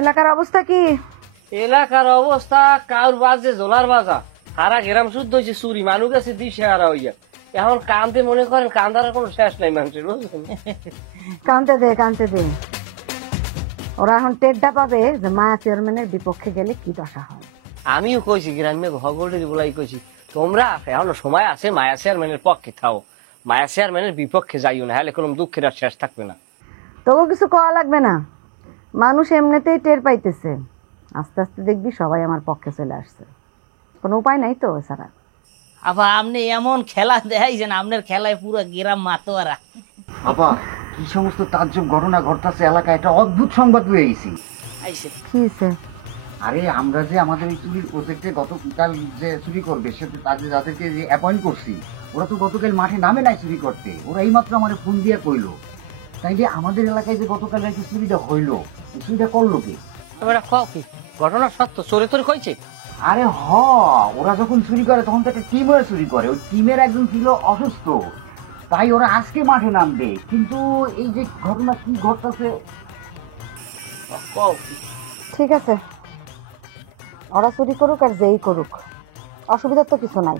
এলাকার অবস্থা কি? এলাকার অবস্থা কাউর বাজে জোলার বাজা, সারা গ্রাম শুদ্ধ হয়েছে চুরি, মানুষ আছে দিশে হারা হইয়া। এখন কান্দে মনে করেন কান্দার কোনো শেষ নাই মানুষের, বুঝলেন? কানতে দে। ওরা এখন টেড্ডা পাবে যে মায়া চেয়ারম্যানের বিপক্ষে গেলে কি দশা হয়। আমিও কইছি গ্রামে ভগবতীর বলাই কইছি, তোমরা এখনো সময় আছে, মায়া চেয়ারম্যানের পক্ষে থাও, মায়া চেয়ারম্যানের বিপক্ষে যাইও না, হলে কোনো দুঃখের আর শেষ থাকবে না। তোকে কিছু কওয়া লাগবে না, মানুষ এমনিতেই টের পাইতেছে। আস্তে আস্তে দেখবি সবাই আমার পক্ষে চলে আসছে, কোনো উপায় নাই তো এছাড়া। আপা আপনি এমন খেলা দেখাইছেন, আপনার খেলায় পুরো গ্রাম মাতোয়ারা। আপা কি সমস্ত তাজ্জব ঘটনা ঘটতেছে এলাকায়, একটা অদ্ভুত সংবাদ পেয়ে গেছি। আইসে কি হয়েছে? আরে আমরা যে আমাদের এই চুরির প্রজেক্টে গতকাল যে চুরি করবে সেটা যাদেরকে যে অ্যাপয়েন্ট করছি, ওরা তো গতকাল মাঠে নামে নাই চুরি করতে, ওরা এইমাত্র আমার ফোন দিয়ে কইলো। তাই যে আমাদের এলাকায় যে গতকাল আর কি চুরিটা হইলো, এই চুরিটা করলো কে? এবার খাও কি ঘটনা সত্য, চোরে তোরে কইছে? আরে ওরা যখন চুরি করে তখন তো একটা টিম হয়ে চুরি করে, ওই টিমের একজন ছিল অসুস্থ, তাই ওরা আজকে মাঠে নামবে। কিন্তু এই যে ঘটনা কি ঘটতেছে, ঠিক আছে, ওরা চুরি করুক আর যেই করুক, অসুবিধার তো কিছু নাই।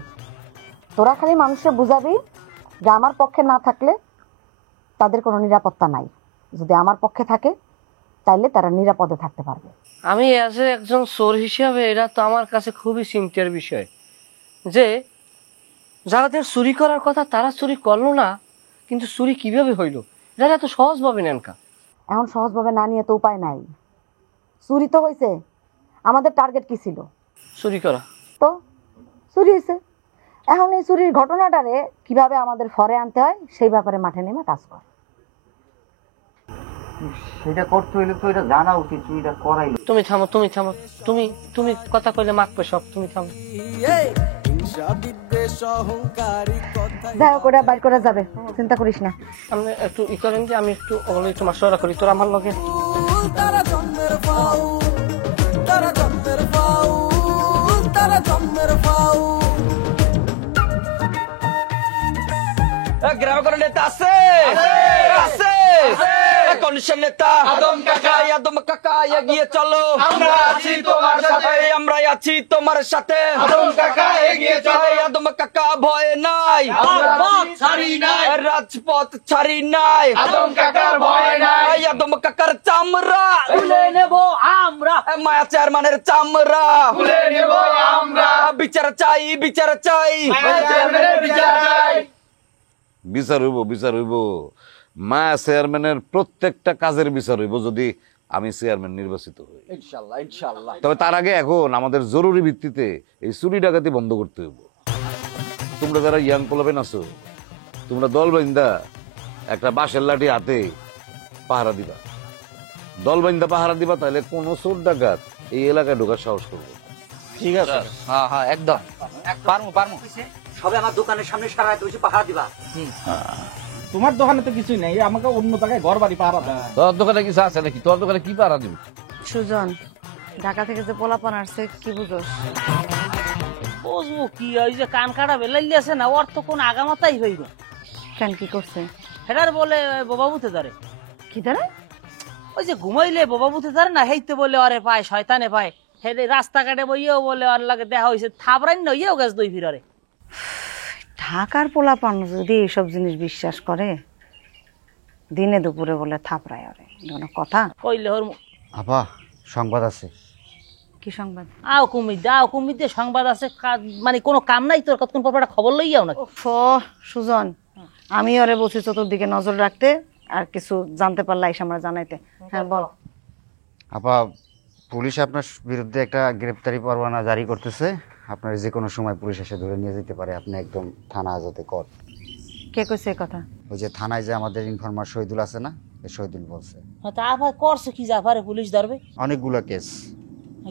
তোরা খালি মানুষের বুঝাবি যে আমার পক্ষে না থাকলে তাদের কোনো নিরাপত্তা নাই, যদি আমার পক্ষে থাকে তাইলে তারা নিরাপদে থাকতে পারবে। আমি অ্যাজ একজন চোর হিসাবে এটা তো আমার কাছে খুবই চিন্তার বিষয় যে যাদের চুরি করার কথা তারা চুরি করলো না, কিন্তু চুরি কিভাবে হইলো এটা এত সহজভাবে নেন কা? এখন সহজভাবে না নিয়ে তো উপায় নাই। চুরি তো হয়েছে, আমাদের টার্গেট কি ছিল? চুরি করা। তো চুরি হয়েছে, এখন এই চুরির ঘটনাটারে কিভাবে আমাদের ফরে আনতে হয় সেই ব্যাপারে মাঠে নেমে কাজ কর। সেটা করতে হইলে তো এটা জানা উচিত, চুরিটা করাইলো। তুমি থামো, তুমি থামো, তুমি তুমি কথা কইলে মাখবে সব, তুমি থামো। যাই হোক, ওটা বাইর করা যাবে, চিন্তা করিস না। আপনি একটু ই করেন যে আমি একটু ওগুলো একটু মাসরা করি, তোর আমার লগে। গ্রামে কোনো নেতা আছে? আছে। কন্ডিশন নেতা আদম কাকা, আদম কাকা এগিয়ে চলো, আমরা আছি তোমার সাথে, আমরা আছি তোমার সাথে, আদম কাকা এগিয়ে চলো, আদম কাকা ভয় নাই, রাজপথ ছাড়ি নাই, রাজপথ ছাড়ি নাই, আদম কাকার ভয় নাই, আদম কাকার চামড়া খুলে নেব আমরা, মায়া চেয়ারম্যানের চামড়া খুলে নেব আমরা, বিচার চাই, বিচার চাই, মায়া চেয়ারম্যানের বিচার চাই। বিচার হইব মায়া চেয়ারম্যানের প্রত্যেকটা কাজের বিচার হইব যদি আমি চেয়ারম্যান নির্বাচিত হই, ইনশাআল্লাহ ইনশাআল্লাহ। তবে তার আগে এখন আমাদের জরুরি ভিত্তিতে এই চুরি ডাকাতি বন্ধ করতে হইব। তোমরা যারা ইয়াং পোলাবেন আছো, তোমরা দল বাইন্দা একটা বাঁশের লাঠি হাতে পাহারা দিবা, দল বাইন্দা পাহারা দিবা, তাহলে কোন চোর ডাকাত এই এলাকায় ঢোকার সাহস করবো। ঠিক আছে, হ্যাঁ হ্যাঁ একদম পারমু পারমু। সবে আমার দোকানের সামনে সারা রাত বসে পাহারা দিবা। তোমার দোকানে তো কিছুই নেই, আমাকে অন্য জায়গায় ঘর বাড়ি পাহারা দেয়। তোর দোকানে কিছু আছে নাকি? তোর দোকানে কি পাহারা দিব? সুজন, ঢাকা থেকে যে পোলাপান আসছে কি বুঝোস? বুঝবো কি, ওই যে কান কাটা বেলাইলি আছে না, ওর তো কোন আগামাতাই হইব। কেন, কি করছে? হেডার বলে বোবা বুথে ধরে, কি ধরে? ওই যে ঘুমাইলে বোবা বুথে ধরে না, হেইতে বলে অরে পায়, শয়তানে পায়, হেডে রাস্তাঘাটে বইয়েও বলে ওর লাগে দেখা হয়েছে, থাপড়াই নইয়েও গেছ দই ফিরে। ঢাকার পোলাপান যদি এইসব জিনিস বিশ্বাস করে, দিনে দুপুরে বলে থাপড়ায় ওরে, কোনো কথা? কইলে ওর আপা সংবাদ আছে। কি সংবাদ? আও কুমির দিয়ে সংবাদ আছে, মানে কোনো কাম নাই তোর, কতক্ষণ পর একটা খবর লইয়াও না। সুজন, আমি ওরে বলছি চতুর্দিকে নজর রাখতে, আর কিছু জানতে পারলে এসে আমরা জানাইতে। হ্যাঁ বল। আপা পুলিশ আপনার বিরুদ্ধে একটা গ্রেপ্তারি পরোয়ানা জারি করতেছে, আপনার যে কোনো সময় পুলিশ এসে ধরে নিয়ে যেতে পারে, আপনি একদম থানা হাজতে কর। কে কইছে এই কথা? ওই যে থানায় যে আমাদের ইনফরমার শহীদুল আছে না, এই শহীদুল বলছে। তা আবার করছে কি, জাফারে পুলিশ ধরবে? অনেকগুলো কেস,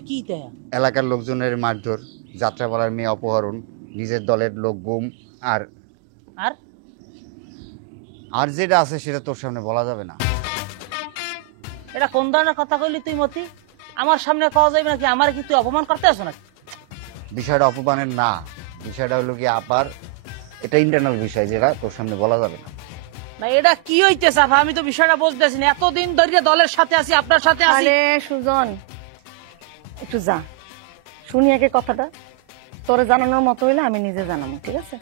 কি তে এলাকার লোকজনের মারধর, যাত্রাপালার মেয়ে অপহরণ, নিজের দলের লোক গুম, আর আর আর যেটা আছে সেটা তোর সামনে বলা যাবে না। এটা কোন ধরনের কথা কইলি তুই মতি? আমার সামনে কওয়া যাবে নাকি? আমার কি তুই অপমান করতে আসো নাকি? বিষয়টা অপমানের না, বিষয়টা হলো কি আপার, এটা ইন্টারনাল বিষয় যেটা তোর সামনে বলা যাবে না। না এটা কি হইতেছে আফা, আমি তো বিষয়টা বুঝতেছি না। এতদিন ধরে দলের সাথে আছি, আপনার সাথে আছি। আরে সুজন, একটু যা শুনি আগে কথাটা। তোরে জানানোর মতো হইলে আমি নিজে জানাবো, ঠিক আছে?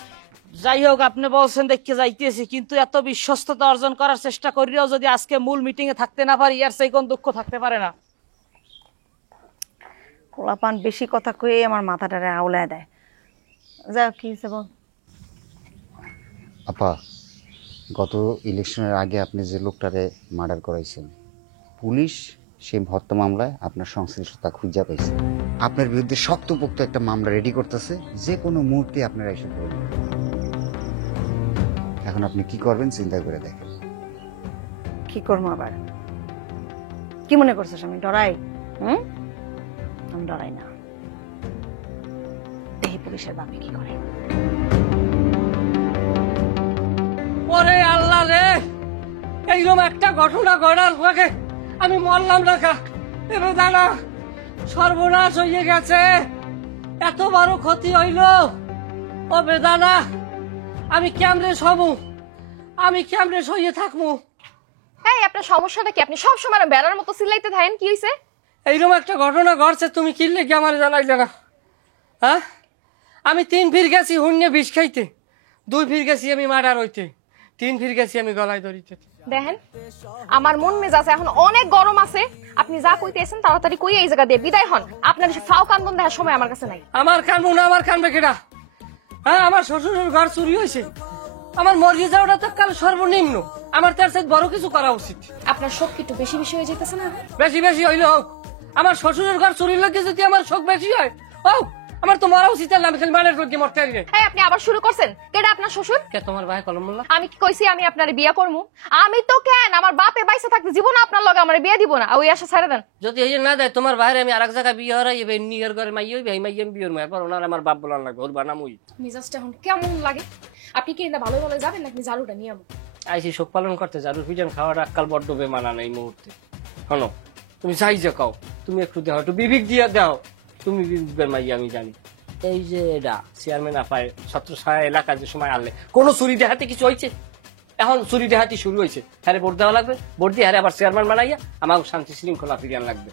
যাই হোক, আপনি বলছেন দেখতে যাইতেছি, কিন্তু এত বিশ্বস্ততা অর্জন করার চেষ্টা করিও যদি আজকে মূল মিটিং এ থাকতে না পারি, এর সেই কোন দুঃখ থাকতে পারে না। পোলাপান বেশি কথা কয়ে আমার মাথাটারে আউলায় দেয়। যা, কি হয়েছে বল। আপা, গত ইলেকশনের আগে আপনি যে লোকটারে মার্ডার করাইছেন, পুলিশ সেই হত্যা মামলায় আপনার সংশ্লিষ্টতা খুঁজে পাইছে। আপনার বিরুদ্ধে শক্তপোক্ত একটা মামলা রেডি করতেছে, যে কোনো মুহূর্তে আপনারা এসে পড়বেন। এখন আপনি কি করবেন চিন্তা করে দেখেন। কি করবো আবার? কি মনে করছিস আমি ডরাই? আমি ডরাই না। দেখি পুলিশের বাপে কি করে। ওরে আল্লাহ রে, এইরকম একটা ঘটনা ঘটার পরে আমি মরলাম রাখা। এবার দাঁড়া, সর্বনাশ হয়ে গেছে, এত বড় ক্ষতি হইল। ও বেদানা, আমি কেমনে শোবো, আমি কেমনে শুয়ে থাকবো? এই আপনার সমস্যাটা কি? আপনি সব সময় বেড়ার মতো চিল্লাইতে থাকেন, কি হইছে? এইরকম একটা ঘটনা ঘটছে, তুমি কিনলে কি আমার জানাইলে না? হ্যাঁ, আমি 3 ফির গেছি হুন্যে বিষ খাইতে, 2 ফির গেছি আমি মার্ডার হইতে, 3 ফির গেছি আমি গলায় ধরিতে। দেখেন, আমার মন মেজাজ এখন অনেক গরম আছে। আপনি যা কইতেছেন তাড়াতাড়ি কই এই জায়গা দিয়ে বিদায় হন। আপনার ফাও কান্দন দেখার সময় আমার কাছে নাই। আমার কানবো না, আমার কানবে কেডা? হ্যাঁ, আমার শ্বশুরের ঘর চুরি হয়েছে, আমার মর্গি যাওয়াটা তো কাল সর্বনিম্ন। আমার তার সাথে বড় কিছু করা উচিত। আপনার শোক একটু বেশি বেশি হয়ে যেতেছে না? বেশি বেশি হইলে হোক, আমার শ্বশুরের ঘর চুরির লোকে যদি আমার শোক বেশি হয়, হোক, আমার তো মরা উচিত না। আমি খালি মানের লোককে মরতে পারি না। হ্যাঁ, আপনি আবার শুরু করছেন। কেডা আপনার শ্বশুর? কে তোমার ভাই কলমুল্লাহ? আমি কি কইছি আমি আপনার বিয়ে করবো? আমি তো কেন, আমার বাপে বাইসে থাকতে জীবন আপনার লগে আমার বিয়ে দিব না। ওই আশা ছেড়ে দেন। যদি এই না দেয় তোমার ভাইরে আমি আরেক জায়গায় বিয়ে হরাই নিজের ঘরে মাই হইবে, এই মাইয়াম বিয়ের মায়ের পর ওনার আমার বাপ বলার লাগবে, ওর বানাম ওই। মিজাজটা এখন কেমন লাগে? আপনি কি ভালো ভালো যাবেন নাকি জারুটা নিয়ে আমো? আইসি শোক পালন করতে, জারুর পিজন খাওয়াটা আজকাল বড্ড বেমানান এই মুহূর্তে। শোনো, তুমি চাই যে কাও, তুমি একটু দেও, একটু বিবেক দিয়ে দাও। তুমি বিবেকের মাইয়া আমি জানি। এই যে এটা চেয়ারম্যান আপায় ছাত্র ছায়া এলাকা যে সময় আনলে কোন চুরি দেহাতে কিছু হয়েছে? এখন চুরি দেহাতি শুরু হয়েছে, হ্যাঁ ভোট দেওয়া লাগবে, ভোট দিয়ে হ্যাঁ আবার চেয়ারম্যান বানাইয়া আমাকে শান্তি শৃঙ্খলা ফিরিয়ান লাগবে।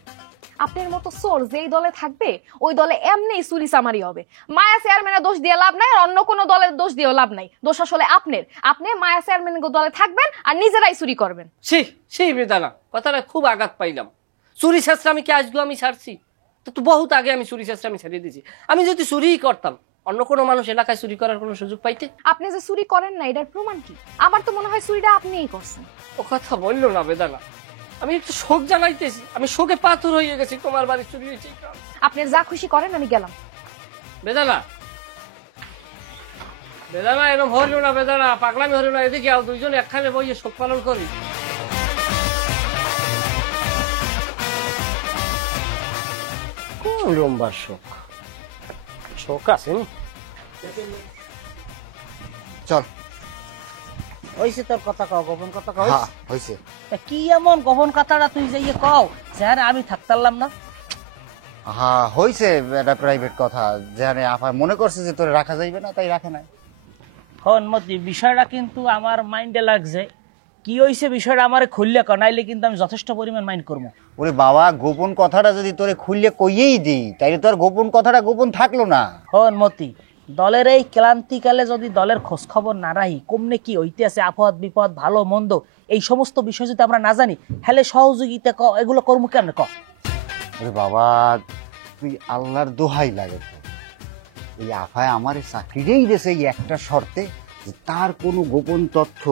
আপনার মতো চোর যেই দলে থাকবে ওই দলে এমনি চুরি চামারি হবে। মায়া চেয়ারম্যানের দোষ দিয়ে লাভ নাই, আর অন্য কোনো দলের দোষ দিয়েও লাভ নাই। দোষ আসলে আপনার। আপনি মায়া চেয়ারম্যানের দলে থাকবেন আর নিজেরাই চুরি করবেন। সেই বেদানা কথাটা খুব আঘাত পাইলাম। চুরি চেষ্টা আমি কি আজকে আমি ছাড়ছি? তো বহুত আগে আমি চুরি চেষ্টা আমি ছেড়ে দিয়েছি। আমি যদি চুরিই করতাম, অন্য কোনো মানুষ এলাকায় চুরি করার কোনো সুযোগ পাইতে? আপনি যে চুরি করেন না এটার প্রমাণ কি? আমার তো মনে হয় চুরিটা আপনিই করছেন। ও কথা বললো না বেদানা, আমি একটু শোক জানাইতেছি। আমি শোকে পাথর হয়ে গেছি, তোমার বাড়ি চুরি হয়েছে। আপনি যা খুশি করেন, আমি গেলাম। বেদানা, বেদানা এরকম হইল না, বেদানা পাগলামি হইল না। এদিকে আও, দুইজন একখানে বইয়ে শোক পালন করি। কোন লম্বার শোক? শোক আছে চল। হইছে তোর কথা কও, গোপন কথা কও। হ্যাঁ হয়েছে। তা কি এমন গোপন কথাটা তুই যাইয়ে কও স্যার আমি থাকতারলাম না? হ্যাঁ হয়েছে, এটা প্রাইভেট কথা। যেখানে আপা মনে করছে যে তোরে রাখা যাইবে না, তাই রাখে নাই। হন মতি, বিষয়টা কিন্তু আমার মাইন্ডে লাগছে। কি হইছে বিষয়টা আমারে খুললে ক, নাইলে কিন্তু আমি যথেষ্ট পরিমাণ মাইন্ড করবো। ওরে বাবা, গোপন কথাটা যদি তোরে খুললে কইয়েই দিই, তাইলে তোর গোপন কথাটা গোপন থাকলো না। হন মতি, দলের এই ক্লান্তিকালে যদি দলের খোঁজ খবর না রাখি, কমনে কি হইতে আছে, আপদ বিপদ ভালো মন্দ এই সমস্ত বিষয় যদি আমরা না জানি, হেলে সহযোগিতা এগুলো করবো কেন ক? ওরে বাবা, তুই আল্লাহর দোহাই লাগে তো, এই আফায় আমার চাকরিটাই দিয়েছে এই একটা শর্তে, যে তার কোনো গোপন তথ্য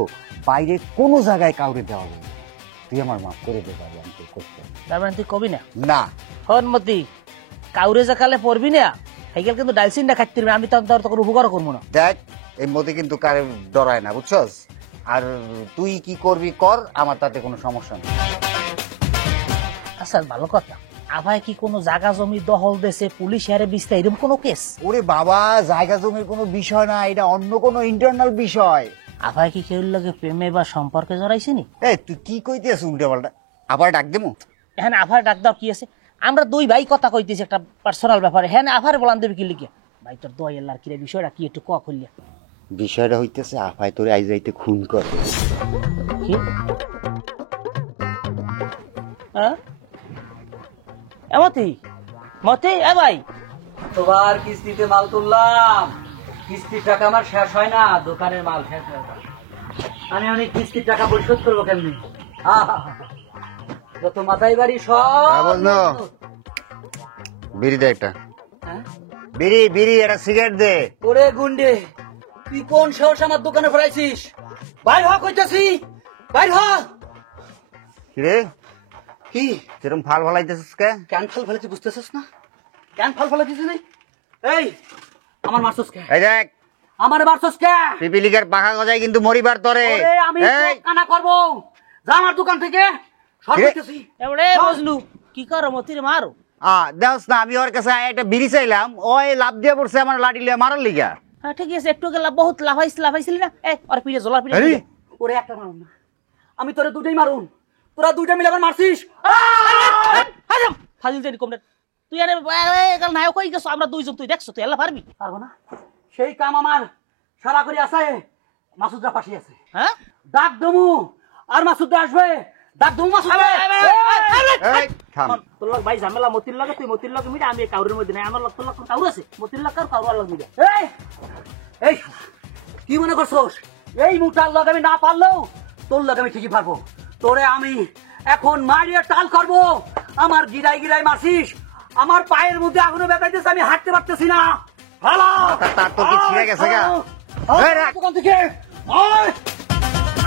বাইরে কোনো জায়গায় কাউরে দেওয়া যাবে। তুই আমার মাফ করে দে বাবা, আমি তোর করতে তার মানে তুই কবি না? না। হন মতি, কাউরে যে কালে পড়বি না হেগেল কিন্তু ডালসিনটা খাইতে পারবি, আমি তো তোর উপকার করবো না। দেখ, এই মধ্যে কিন্তু কারে ডরায় না, বুঝছস? আর তুই কি করবি কর, আমার তাতে কোনো সমস্যা নেই। আচ্ছা ভালো কথা, আভায় কি কোনো জায়গা জমি দখল দেশে পুলিশ হারে বিস্তা এরকম কোনো কেস? ওরে বাবা, জায়গা জমির কোনো বিষয় না, এটা অন্য কোনো ইন্টারনাল বিষয়। আভায় কি কেউ লাগে প্রেমে বা সম্পর্কে জড়াইছি নি? এই তুই কি কইতেছ উল্টা পাল্টা? আবার ডাক দেবো? হ্যাঁ আভার ডাক দাও, কি আছে? আমরা দুই ভাই কথা কইতেছি একটা পার্সোনাল ব্যাপারে। হ্যাঁ আভারে বলান দেবে কি লিখে? ভাই তোর দোয়াই আল্লাহর কিরে বিষয়টা কি একটু ক খুললিয়া। বিষয়টা হইতেছে আফাই তোরে আই যাইতে খুন করে। কি হ্যাঁ এমতি মতি এ ভাই তোমার কিস্তিতে মাল তুললাম, কিস্তির টাকা আমার শেষ হয় না, দোকানের মাল শেষ হয় না। আমি অনেক কিস্তির টাকা পরিশোধ করবো কেমনি? যত মাথায় বাড়ি সব বিড়ি দে একটা, হ্যাঁ? বিড়ি বিড়ি একটা সিগারেট দে। ওরে গুন্ডে, তুই কোন সাহস আমার দোকানে ফেরাইছিস? বাইর হ কইতাছি, বাইর হ। কিরে কি সেরকম ফাল ফালাইতেছিস কে? ক্যান ফাল ফেলেছি বুঝতেছিস না? ক্যান ফাল ফেলেছিস না? এই আমার মারছস কে? এই দেখ আমার মারছস কে? পিপিলিকার পাখা গজায় কিন্তু মরিবার তরে। ওরে আমি এই, চোখ কানা করবো, যা আমার দোকান থেকে সব কিরে? কইতাছি। এবারে বুঝলু কি করো মতির মারো দেখ না আমি ওর কাছে একটা বিড়ি চাইলাম, ওই লাভ দিয়ে পড়ছে আমার লাঠি লিয়ে মারার লিগা। হ্যাঁ ঠিক আছে একটু গেলা বহুত লাফাইছিলি না এ আর পিড়ে জলার পিড়ে আরে, ওরে একটা মারুন না, আমি তোরে দুটাই মারুন, তোরা দুইটা মিলে আমার মারছিস। ফাজিল জানি কমরে তুই আরে কাল নায়ক হয়ে গেছো আমরা দুইজন তুই দেখছো তুই এলা পারবি পারবো না, সেই কাম আমার সারা করে আছে। মাসুদরা পাশে আছে, হ্যাঁ ডাক দমু আর মাসুদরা আসবে, ডাক দমু মাসুদ। এই থাম। তোর লগ ভাই ঝামেলা মতির লাগে তুই মতির লগে মিলে আমি কাউরের মধ্যে নাই আমার লগ তোর লগ কাউর আছে মতির লগ কাউর লগ মিলে এই এই শালা, কি মনে করছোস এই মুটার লগ আমি না পারলেও তোর লগ আমি ঠিকই পারবো। তোরে আমি এখন মারিয়ে টাল করবো। আমার গিরাই গিরাই মারছিস, আমার পায়ের মধ্যে এখনো ব্যথাইতেছে, আমি হাঁটতে পারতেছি না। হ্যালো, তার তো কি ছিঁড়ে গেছে গা? এই রাখ। দোকান থেকে আয়।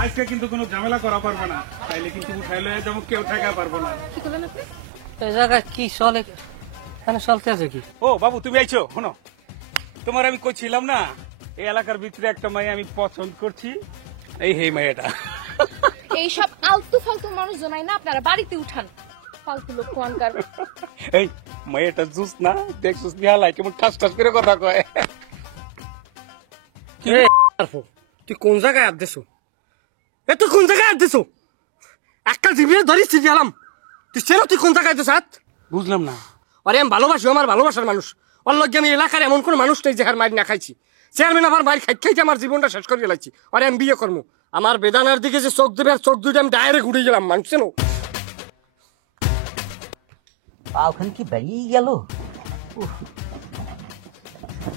আজকে কিন্তু কোনো ঝামেলা করা পারবে না, তাইলে কিন্তু উঠাইলে যেমন কেউ ঠেকা পারবো না। কি করলেন আপনি? এই জায়গায় কি চলে, এখানে চলতে আছে কি? ও বাবু তুমি আইছো, শোনো তোমার আমি কইছিলাম না এই এলাকার ভিতরে একটা মেয়ে আমি পছন্দ করছি, এই হে মেয়েটা। এইসব আলতু ফালতু মানুষ জনাই না আপনারা বাড়িতে উঠান, ফালতু লোক কোয়ানকার। এই মেয়েটা জুস না দেখছিস নিহালাই কেমন ঠাস ঠাস করে কথা কয়। এই আরফো, তুই কোন জায়গায় আপ দেছো? এ তুই কোন জায়গায় আপ দেছো? একটা জিবিয়ে ধরিস গেলাম, তুই চেনো তুই কোন জায়গায় দেছো? বুঝলাম না। আরে আমি ভালোবাসি, আমার ভালোবাসার মানুষ। ওর লগে আমি এলাকার এমন কোনো মানুষ নেই যে হার মারি না খাইছি। চেয়ারম্যান আমার বাড়ি খাইতে আমার জীবনটা শেষ করে ফেলাইছি। আরে আমি বিয়ে করবো, আমার বেদানার দিকে যে চোখ দেবে আর চোখ দুইটা আমি ডাইরেক্ট উড়ে গেলাম, মানুষ চেনো? পা ওখানে কি বেরিয়ে গেল?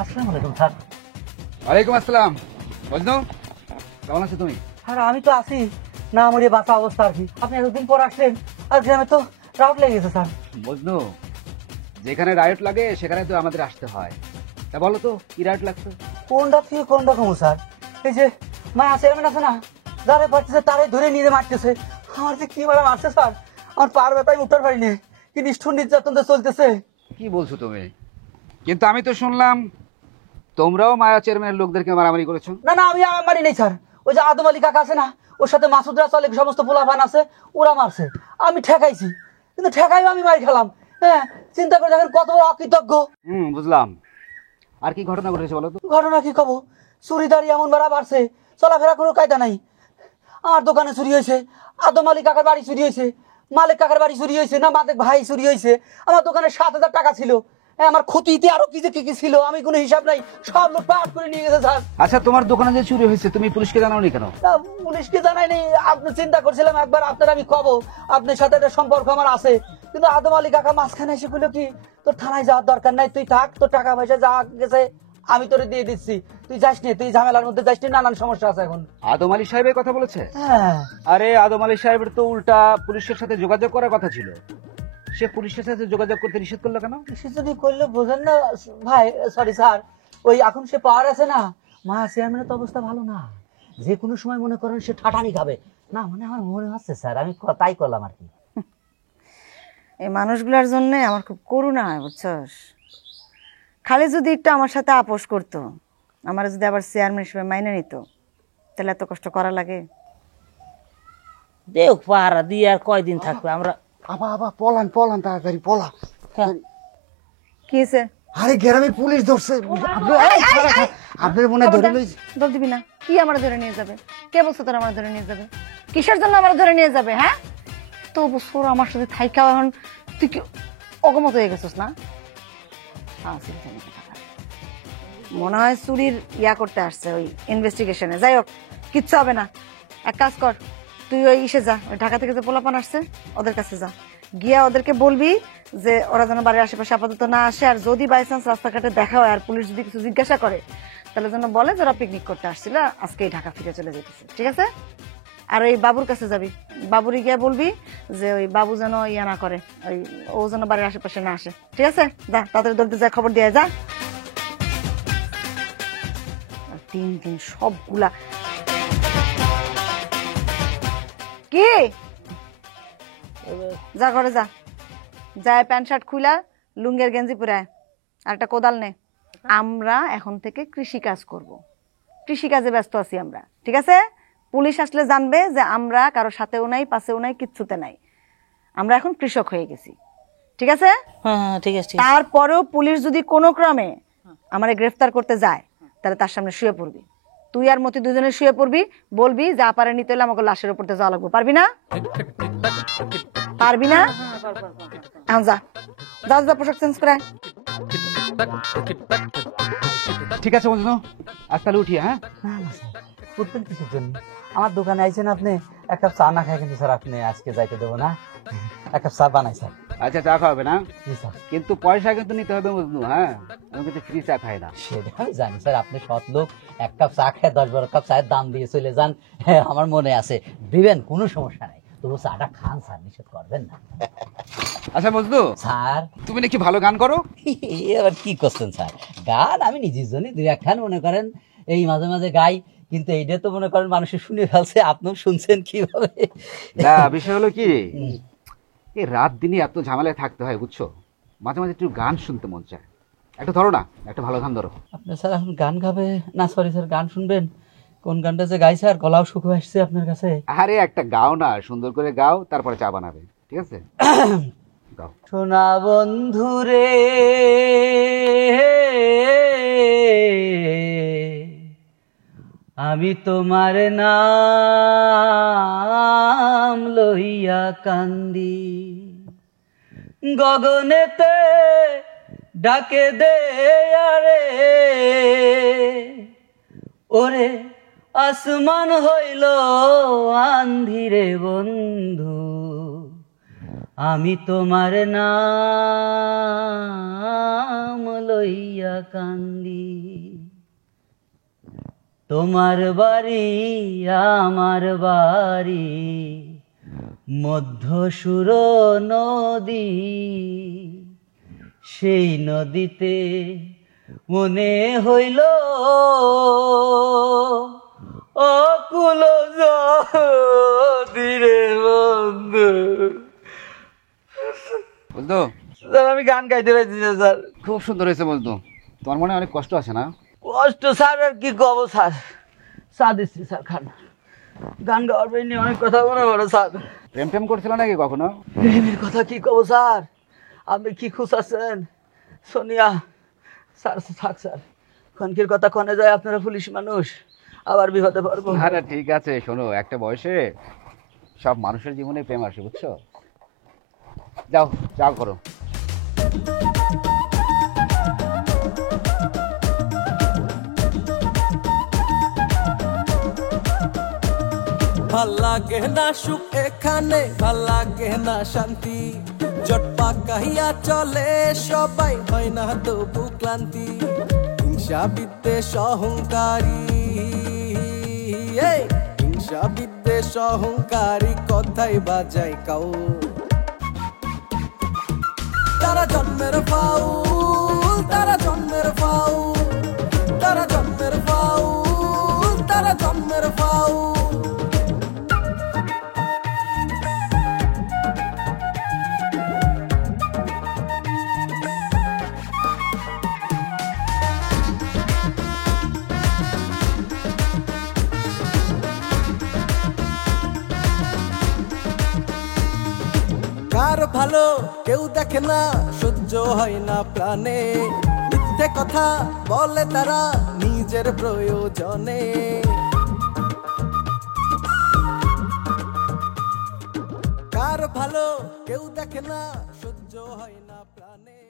আসসালামু আলাইকুম স্যার। ওয়ালাইকুম আসসালাম। বজনু, কেমন আছো তুমি? আর আমি তো আছি না, আমার এই বাঁচা অবস্থা আর কি। আপনি এতদিন পর আসলেন আর গ্রামে তো রাউট লেগে গেছে স্যার। বজনু, যেখানে রায়ট লাগে সেখানে তো আমাদের আসতে হয়। তা বলো তো কি রায়ট লাগছে? কোনটা থেকে কোনটা কমু স্যার? এই যে মায়া চেয়ারম্যান আছে না, যারে পারতেছে তারে ধরে নিয়ে মারতেছে। আমার যে কি মারা মারছে স্যার, আমার পার ব্যথায় উঠার পারিনি, কি নিষ্ঠুর নির্যাতন তো চলতেছে। কি বলছো তুমি? কিন্তু আমি তো শুনলাম তোমরাও মায়া চেয়ারম্যানের লোকদেরকে মারামারি করেছো। না না, আমি মারি নেই স্যার। ওই যে আদম আলী কাকা আছে না, ওর সাথে মাসুদরা চলে, সমস্ত পোলাপান আছে, ওরা মারছে, আমি ঠেকাইছি। কিন্তু ঠেকাইও আমি মারি খেলাম। হ্যাঁ, চিন্তা করে দেখেন কত বড় অকৃতজ্ঞ। বুঝলাম। আর কি ঘটনা ঘটেছে বলো তো? ঘটনা কি কব, চুরিদারি এমন ভাড়া বাড়ছে, চলাফেরা কোনো কায়দা নাই। আমার দোকানে চুরি হয়েছে, আদম আলী কাকার বাড়ি চুরি হয়েছে, মালিক কাকার বাড়ি চুরি হয়েছে, না মালিক ভাই চুরি হয়েছে। আমার দোকানে 7,000 টাকা ছিল, আমার ক্ষতিতে আরো কি যে কি ছিল আমি কোনো হিসাব নাই, সব লোক পাট করে নিয়ে গেছে স্যার। আচ্ছা, তোমার দোকানে যে চুরি হয়েছে তুমি পুলিশকে জানাওনি কেন? না, পুলিশকে জানাইনি। আপনি চিন্তা করছিলাম একবার আপনার আমি কব, আপনার সাথে একটা সম্পর্ক আমার আছে। কিন্তু আদম আলী কাকা মাঝখানে এসে বললো কি, তোর থানায় যাওয়ার দরকার নাই, তুই থাক, তোর টাকা পয়সা যা গেছে আমি তোরে দিয়ে দিচ্ছি, তুই যাস নি, তুই ঝামেলার মধ্যে যাস নি, নানান সমস্যা আছে এখন। আদম আলী সাহেবের কথা বলেছে? হ্যাঁ, আরে আদম আলী সাহেবের তো উল্টা পুলিশের সাথে যোগাযোগ করার কথা ছিল, সে পুলিশের সাথে যোগাযোগ করতে নিষেধ করলো কেন? সে যদি করলে বোঝেন না ভাই, সরি স্যার, ওই এখন সে পাওয়ার আছে না, মা চেয়ারম্যানের তো অবস্থা ভালো না, যে কোনো সময় মনে করেন সে ঠাটানি খাবে না, মানে আমার মনে হচ্ছে স্যার আমি তাই করলাম আর কি। এই মানুষগুলোর জন্য আমার খুব করুণা হয়, বুঝছস? খালি যদি একটু আমার সাথে আপোষ করতো, আমার যদি আবার চেয়ারম্যান হিসেবে মাইনে নিত, তাহলে এত কষ্ট করা লাগে? দেখ পাহারা দিয়ে আর কয়দিন থাকবে আমরা। আবা আবা পলান পলান তাড়াতাড়ি পলা। কি হয়েছে? আরে গ্রামে পুলিশ ধরছে। আপনার মনে ধরে লইছে। দল দিবি না? কি আমার ধরে নিয়ে যাবে? কে বলছো তোর আমার ধরে নিয়ে যাবে? কিসের জন্য আমার ধরে নিয়ে যাবে? হ্যাঁ, তো বছর আমার সাথে থাইকা এখন তুই কি অগমত হয়ে গেছিস না? মনে হয় চুরির ইয়া করতে আসছে ওই ইনভেস্টিগেশনে। যাই হোক, কিচ্ছু হবে না। এক কাজ কর, তুই ওই ইসে যা, ওই ঢাকা থেকে যে পোলাপান আসছে ওদের কাছে যা, গিয়া ওদেরকে বলবি যে ওরা যেন বাড়ির আশেপাশে আপাতত না আসে, আর যদি বাই চান্স রাস্তাঘাটে দেখা হয় আর পুলিশ যদি কিছু জিজ্ঞাসা করে তাহলে যেন বলে যে ওরা পিকনিক করতে আসছিল, আজকেই ঢাকা ফিরে চলে যেতেছে, ঠিক আছে? আর ওই বাবুর কাছে যাবি, বাবুরই গিয়া বলবি যে ওই বাবু যেন ইয়া না করে, ওই ও যেন বাড়ির আশেপাশে না আসে, ঠিক আছে? যা তাড়াতাড়ি দৌড়তে যা, খবর দিয়ে যা। দিন সবগুলা কি, যা ঘরে যা, যায় প্যান্ট শার্ট খুলা লুঙ্গের গেঞ্জি পুরায় আর একটা কোদাল নে। আমরা এখন থেকে কৃষি কাজ করব, কৃষি কাজে ব্যস্ত আছি আমরা, ঠিক আছে? পুলিশ আসলে জানবে যে আমরা কারো সাথেও নাই পাশেও নাই কিচ্ছুতে নাই, আমরা এখন কৃষক হয়ে গেছি, ঠিক আছে? হ্যাঁ ঠিক আছে। তারপরেও পুলিশ যদি কোনো ক্রমে আমারে গ্রেফতার করতে যায় তাহলে তার সামনে শুয়ে পড়বি, তুই আর মতি দুজনে শুয়ে পড়বি, বলবি যা পারে নিতে হলে আমাকে লাশের উপর যাওয়া লাগবে। পারবি না? পারবি না? এখন যা যা যা, পোশাক চেঞ্জ করে। ঠিক আছে মজনু, আজ তাহলে উঠি। হ্যাঁ উঠবেন কিসের জন্য? আমার দোকানে আইছেন আপনি, এক কাপ চা না খাই কিন্তু স্যার আপনি আজকে যাইতে দেবো না। এক কাপ চা বানাই স্যার। আচ্ছা চা খাওয়াবে না, জি স্যার। কিন্তু পয়সা কিন্তু নিতে হবে মজনু। হ্যাঁ আমি কিন্তু ফ্রি চা খাই না। সেটা আমি জানি স্যার, আপনি সৎ লোক, এক কাপ চা খায় 10-12 কাপ চায়ের দাম দিয়ে চলে যান। হ্যাঁ আমার মনে আছে, দিবেন, কোনো সমস্যা নাই, তবু চাটা খান স্যার, নিষেধ করবেন না। আচ্ছা মজনু স্যার তুমি নাকি ভালো গান করো? এবার কি করছেন স্যার, গান আমি নিজের জন্য দুই একখান মনে করেন এই মাঝে মাঝে গাই, কিন্তু এইটা তো মনে করেন মানুষের শুনে ফেলছে, আপনিও শুনছেন কিভাবে। না বিষয় হলো কি, এই রাত দিনে এত ঝামেলায় থাকতে হয় বুঝছো, মাঝে মাঝে একটু গান শুনতে মন চায়। একটা ধরো না, একটা ভালো গান ধরো। আপনি স্যার এখন গান গাবে না? সরি স্যার, গান শুনবেন? কোন গানটা যে গাইছে আর গলাও শুকিয়ে আসছে আপনার কাছে। আরে একটা গাও না, সুন্দর করে গাও, তারপরে চা বানাবে, ঠিক আছে? গাও। শোনা বন্ধুরে আমি তোমার নাম লইয়া কান্দি, গগনেতে ডাকে দে আরে ওরে আসমান হইল আন্ধিরে বন্ধু, আমি তোমার নাম লইয়া কান্দি, তোমার বাড়ি আমার বাড়ি মধ্য সুর নদী, সেই নদীতে মনে হইল অকুল ধীরে বন্ধু। বুঝতো স্যার আমি গান গাইতে পারছি না স্যার। খুব সুন্দর হয়েছে মজনু, তোমার মনে অনেক কষ্ট আছে না? কষ্ট স্যার আর কি কব স্যার, চা দিচ্ছি স্যার খান। গান গাওয়ার জন্য অনেক কথা মনে পড়ে স্যার। প্রেম টেম করছিল নাকি কখনো? প্রেমের কথা কি কব স্যার, আপনি কি খুঁজাচ্ছেন? সোনিয়া স্যার থাক স্যার, খনকির কথা কনে যায়, আপনারা পুলিশ মানুষ, আবার বিপদে পড়বো। আরে ঠিক আছে, শোনো একটা বয়সে সব মানুষের জীবনে প্রেম আসে বুঝছো। যাও চা করো। ভাল লাগে না সুখ এখানে, ভাল লাগে না শান্তি, জট পাকাইয়া চলে সবাই, হয় না তবু ক্লান্তি, হিংসা বিদ্বেষ অহংকারী, হিংসা বিদ্বেষ অহংকারী কথাই বাজাই কাউ, তারা জন্মের ফাউল, তারা জন্মের ফাউল, তারা জন্মের ফাউল, তারা জন্মের ফাউল। কার ভালো কেউ দেখে না, সহ্য হয় না প্রাণে, মিথ্যে কথা বলে তারা নিজের প্রয়োজনে, কার ভালো কেউ দেখে না, সহ্য হয় না প্রাণে।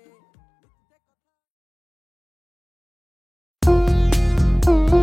কাউ